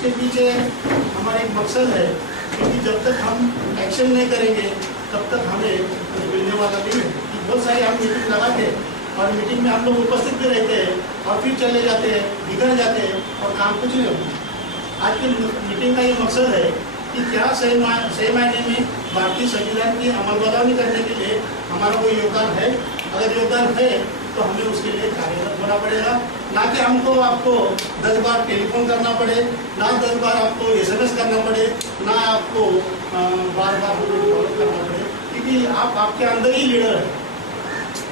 उसके पीछे हमारा एक मकसद है, क्योंकि जब तक हम एक्शन नहीं करेंगे तब तक हमें मिलने वाला नहीं है। बहुत सारी हम मीटिंग लगाते हैं और मीटिंग में हम लोग उपस्थित भी रहते हैं और फिर चले जाते हैं, बिगड़ जाते हैं और काम कुछ नहीं होता। आज की मीटिंग का ये मकसद है कि क्या सही मायने में भारतीय संविधान की अमलबजावनी करने के लिए हमारा कोई योगदान है। अगर योगदान है तो हमें उसके लिए कार्यरत होना पड़ेगा, ना कि हमको आपको 10 बार टेलीफोन करना पड़े, ना 10 बार आपको SMS करना पड़े, ना आपको बार बार फॉलो करना पड़े, क्योंकि आप आपके अंदर ही लीडर है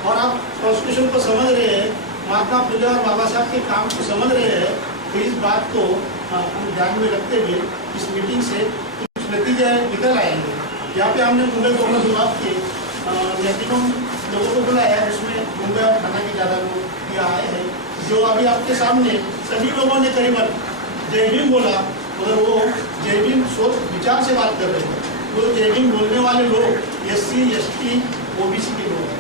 और आप कॉन्स्टिट्यूशन को समझ रहे हैं, महात्मा फुले और बाबा साहब के काम को समझ रहे हैं। तो इस बात को हम ध्यान में रखते हुए इस मीटिंग से कुछ नतीजे निकल आएंगे। यहाँ पे हमने मुंबई गवर्नर विभाग के मैक्सिमम लोगों को बुलाया है, उसमें मुंबई और थाना के ज़्यादा लोग यहाँ आए हैं। जो अभी आपके सामने सभी लोगों ने करीबन जय भीम बोला, मगर वो जय भीम सोच विचार से बात कर रहे थे। वो जय भीम बोलने वाले लोग SC ST OBC के लोग हैं।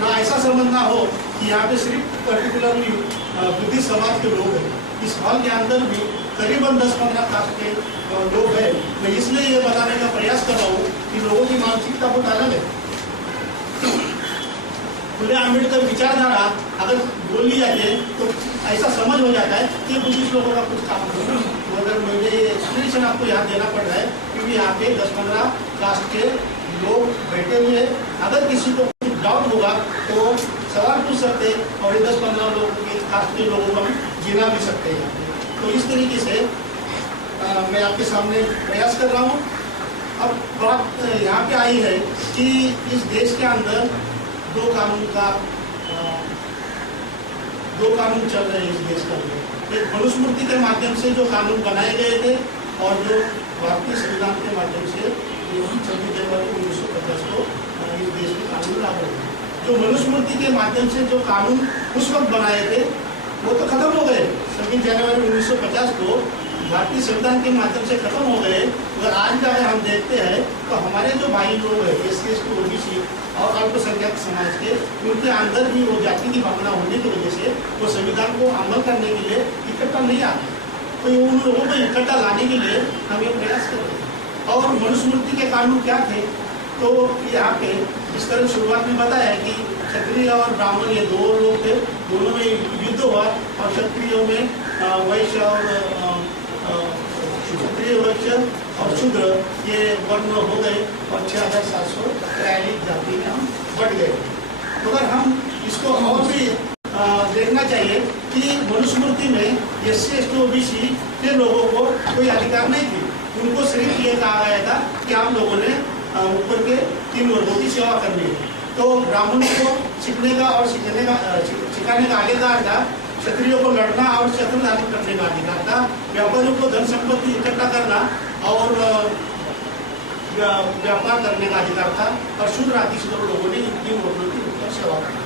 ना ऐसा समझना हो कि यहाँ पे सिर्फ पर्टिकुलरली बुद्धिस्ट समाज के लोग हैं। इस हॉल के अंदर भी करीबन 10-15 कास्ट के लोग हैं। मैं इसलिए ये बताने का प्रयास कर रहा हूँ कि लोगों की मानसिकता बहुत अलग है। फुले अम्बेडकर विचारधारा अगर बोल ली जाती है तो ऐसा समझ हो जाता है कि बुद्धिस्ट लोगों का कुछ काम नहीं है। तो अगर मुझे ये एक्सप्लेनेशन आपको यहाँ देना पड़ रहा है क्योंकि यहाँ पे 10-15 कास्ट के लोग बैठे हुए हैं। अगर किसी को कुछ डाउट होगा तो सवाल पूछ सकते हैं और ये 10-15 लोगों के कास्ट के लोगों को हम गिना भी सकते हैं। तो इस तरीके से मैं आपके सामने प्रयास कर रहा हूँ। अब बात यहाँ पे आई है कि इस देश के अंदर दो कानून चल रहे हैं इस देश के अंदर। एक मनुस्मृति के माध्यम से जो कानून बनाए गए थे और जो भारतीय संविधान के माध्यम से 26 जनवरी 1950 को इस देश में कानून लागू हुए। जो मनुस्मृति के माध्यम से जो कानून उस वक्त बनाए थे वो तो खत्म हो गए। 26 जनवरी 1950 को भारतीय संविधान के माध्यम से खत्म हो गए। अगर आज अगर हम देखते हैं तो हमारे जो भाई लोग हैं SC ST OBC और अल्पसंख्यक समाज के, उनके अंदर भी वो जाति की भावना होने की वजह से वो संविधान को अमल करने के लिए इकट्ठा नहीं आते। तो उन लोगों को इकट्ठा लाने के लिए हम ये प्रयास कर रहे हैं। और मनुस्मृति के कानून क्या थे, तो यहाँ पे इस तरह शुरुआत में बताया कि क्षत्रिय और ब्राह्मण ये दो लोग थे, दोनों में युद्ध हुआ और क्षत्रियों में वैश्य और क्षत्रिय वैश्य और शूद्र ये वर्ण हो गए और 6743 जाति में हम बढ़ गए। मगर हम इसको और भी देखना चाहिए कि मनुस्मृति में SC ST OBC के लोगों को कोई अधिकार नहीं थी। उनको सिर्फ ये कहा गया था कि आप लोगों ने ऊपर के 3 वर्गों की सेवा करनी है। तो ब्राह्मणों को सीखने का और सिखाने का अधिकार था, क्षत्रियों को लड़ना और शस्त्र धारण करने का अधिकार था, व्यापारियों को धन संपत्ति इकट्ठा करना और व्यापार करने का अधिकार था, और शूद्र आदि लोगों ने इन 3 वर्गों की ऊपर सेवा करना।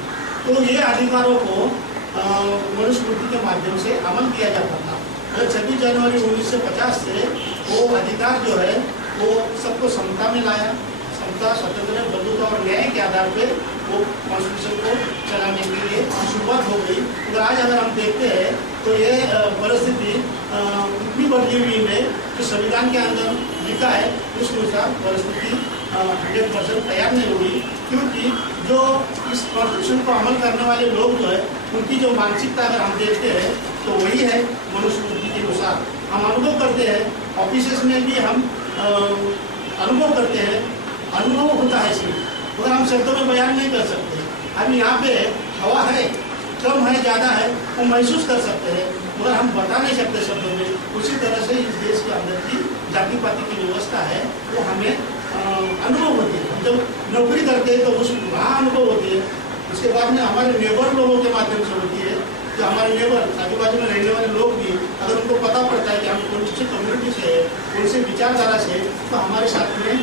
तो ये अधिकारों को मनुस्मृति के माध्यम से अमल किया जाता था। 26 जनवरी 1950 से वो अधिकार जो है वो सबको समता में लाया। समता, स्वतंत्र, बंधुता और न्याय के आधार पे वो कॉन्स्टिट्यूशन को चलाने के लिए शुरुआत हो गई। तो आज अगर हम देखते हैं तो ये परिस्थिति इतनी बदली हुई है कि संविधान के अंदर लिखा है उस अनुसार परिस्थिति 100% तैयार नहीं हुई, क्योंकि जो इस कॉन्स्टिट्यूशन को अमल करने वाले लोग जो है उनकी जो मानसिकता अगर हम देखते हैं तो वही है मनुस्मृति के अनुसार। हम अनुभव करते हैं, ऑफिसेस में भी हम अनुभव करते हैं, अनुभव होता है सिर्फ, मगर हम शब्दों में बयान नहीं कर सकते। हम यहाँ पे हवा है, कम है, ज़्यादा है, वो महसूस कर सकते हैं, मगर हम बता नहीं सकते शब्दों में। उसी तरह से इस देश के अंदर की जाति पाति की व्यवस्था है वो हमें अनुभव होती है। हम जब नौकरी करते हैं तो उस वहाँ अनुभव होती है। उसके बाद में हमारे नेबर लोगों के माध्यम से होती है। जो हमारे नेबर आजू बाजू में रहने वाले लोग भी अगर उनको पता पड़ता है कि हम कौन सी कम्युनिटी से है, कौन से विचारधारा से, तो हमारे साथ में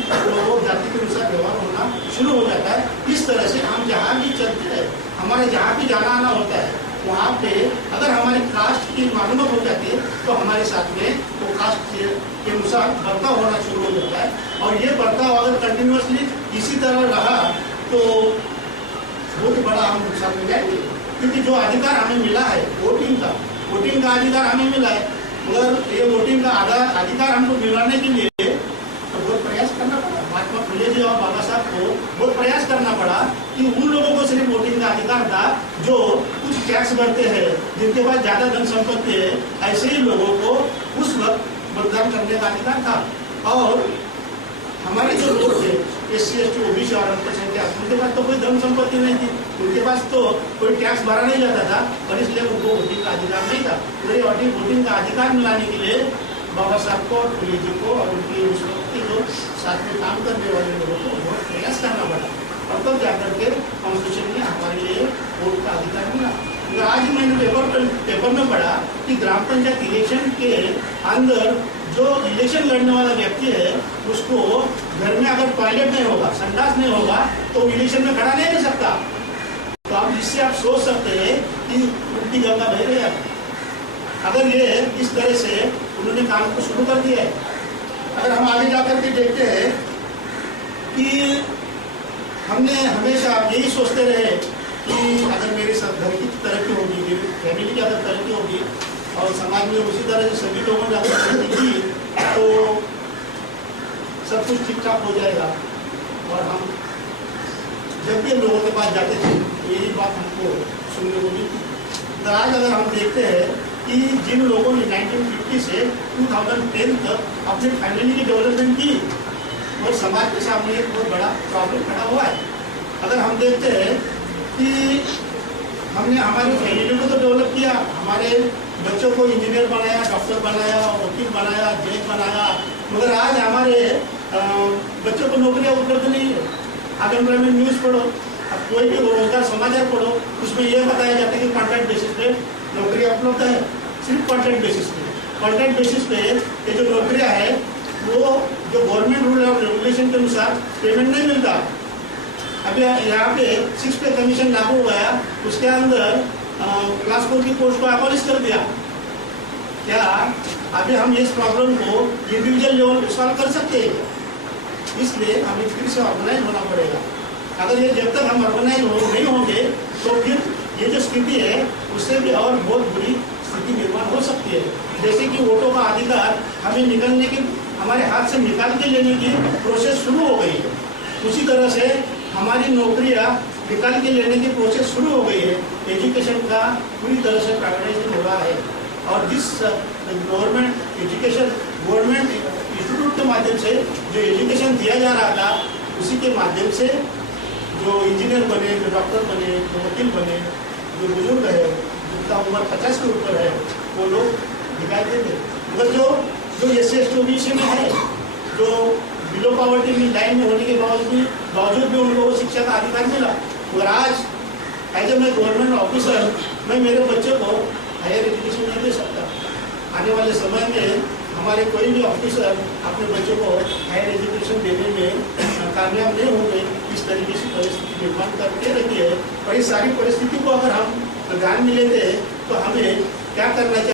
वो जाति के अनुसार व्यवहार होना शुरू हो जाता है। इस तरह से हम जहाँ भी चलते हैं, हमारे जहाँ भी जाना आना होता है, वहाँ पे अगर हमारी कास्ट की मालूम हो जाती है तो हमारे साथ में वो कास्ट के अनुसार बर्ताव होना शुरू हो जाता है। और ये बर्ताव अगर कंटिन्यूसली इसी तरह रहा तो बहुत बड़ा हम नुकसान हो जाएंगे, क्योंकि जो अधिकार हमें मिला है वोटिंग का अधिकार हमें मिला है, मगर ये वोटिंग का अधिकार हमको दिलाने के लिए तो बहुत प्रयास करना पड़ा। महात्मा फुले जी और बाबा साहब को बहुत प्रयास करना पड़ा कि उन लोगों को सिर्फ वोटिंग का अधिकार था जो कुछ टैक्स भरते हैं, जिनके पास ज्यादा धन संपत्ति है, ऐसे ही लोगों को उस वक्त मतदान करने का अधिकार था। और हमारे जो लोग थे SC ST OBC और अल्पसंख्यक, उनके पास तो कोई धन संपत्ति नहीं थी, उनके पास तो कोई टैक्स भरा नहीं जाता था और इसलिए उनको वोटिंग का अधिकार नहीं था। तो ये वोटिंग का अधिकार मिलाने के लिए बाबा साहब को और फुले जी को और उनकी उस वक्त के जो साथ में काम करने वाले लोगों को बहुत प्रयास करना पड़ा और तब जाकर के कॉन्स्टिट्यूशन में हमारे लिए वोट का अधिकार मिला। तो आज मैंने पेपर में पढ़ा कि ग्राम पंचायत इलेक्शन के अंदर जो इलेक्शन लड़ने वाला व्यक्ति है उसको घर में अगर टॉयलेट नहीं होगा, संडास नहीं होगा तो इलेक्शन में खड़ा नहीं रह सकता। तो आप जिससे आप सोच सकते हैं कि उल्टी गंगा बह रही है। अगर ये इस तरह से उन्होंने काम को शुरू कर दिया है, अगर हम आगे जाकर के देखते हैं कि हमने हमेशा यही सोचते रहे कि अगर मेरे घर की तरक्की होगी, मेरी फैमिली की अगर तरक्की होगी और समाज में उसी तरह से सभी लोगों ने अगर तरक्की की तो सब कुछ ठीक ठाक हो जाएगा। और हम जब भी लोगों के पास जाते थे यही बात हमको सुनने को मिलती। तो आज अगर हम देखते हैं कि जिन लोगों ने 1950 से 2010 तक अपनी फैमिली की डेवलपमेंट की और समाज के सामने एक बहुत बड़ा प्रॉब्लम खड़ा हुआ है। अगर हम देखते हैं कि हमने हमारी फैमिली को तो डेवलप किया, हमारे बच्चों को इंजीनियर बनाया, डॉक्टर बनाया, वकील बनाया, जज बनाया, मगर आज हमारे बच्चों को नौकरियां उपलब्ध नहीं है। अगर में न्यूज़ पढ़ो, अब कोई भी रोजगार समाचार पढ़ो, उसमें यह बताया जाता है कि कॉन्ट्रैक्ट बेसिस पे नौकरियां उपलब्ध है। सिर्फ कॉन्ट्रैक्ट बेसिस पे, कॉन्ट्रैक्ट बेसिस पे ये जो नौकरियां है वो जो गवर्नमेंट रूल और रेगुलेशन के अनुसार पेमेंट नहीं मिलता। अभी यहाँ पे 6 पे कमीशन लागू हुआ है, उसके अंदर क्लास 4 की पोस्ट को अबॉलिश कर दिया। क्या अभी हम इस प्रॉब्लम को इंडिविजुअल लेवल सॉल्व कर सकते हैं? इसलिए हमें फिर से ऑर्गेनाइज होना पड़ेगा। अगर ये जब तक हम ऑर्गेनाइज नहीं होंगे तो फिर ये जो स्थिति है उससे भी और बहुत बुरी स्थिति निर्माण हो सकती है। जैसे कि वोटों का अधिकार हमें निकलने की, हमारे हाथ से निकाल के लेने की प्रोसेस शुरू हो गई है, उसी तरह से हमारी नौकरियां निकाल के लेने की प्रोसेस शुरू हो गई है। एजुकेशन का पूरी तरह से प्राइवेटाइजेशन हो रहा है और जिस गवर्नमेंट इंस्टीट्यूट के माध्यम से जो एजुकेशन दिया जा रहा था उसी के माध्यम से जो इंजीनियर बने, जो डॉक्टर बने, जो वकील बने, जो बुजुर्ग है जिनका उम्र 50 के ऊपर है वो लोग दिखाई देते। मगर जो SC ST OBC में है, जो बिलो पॉवर्टी लाइन में होने के बावजूद भी उन लोगों को शिक्षा का अधिकार मिला। मगर आज एज ए मैं गवर्नमेंट ऑफिसर मैं मेरे बच्चे को हायर एजुकेशन नहीं दे सकता। आने वाले समय में हमारे कोई भी ऑफिसर अपने बच्चों को हायर एजुकेशन देने में कामयाब नहीं होंगे। इस तरीके से परिस्थिति निर्माण करके रखी है और इस सारी परिस्थिति को अगर हम ध्यान में लेते हैं तो हमें क्या करना चाहिए?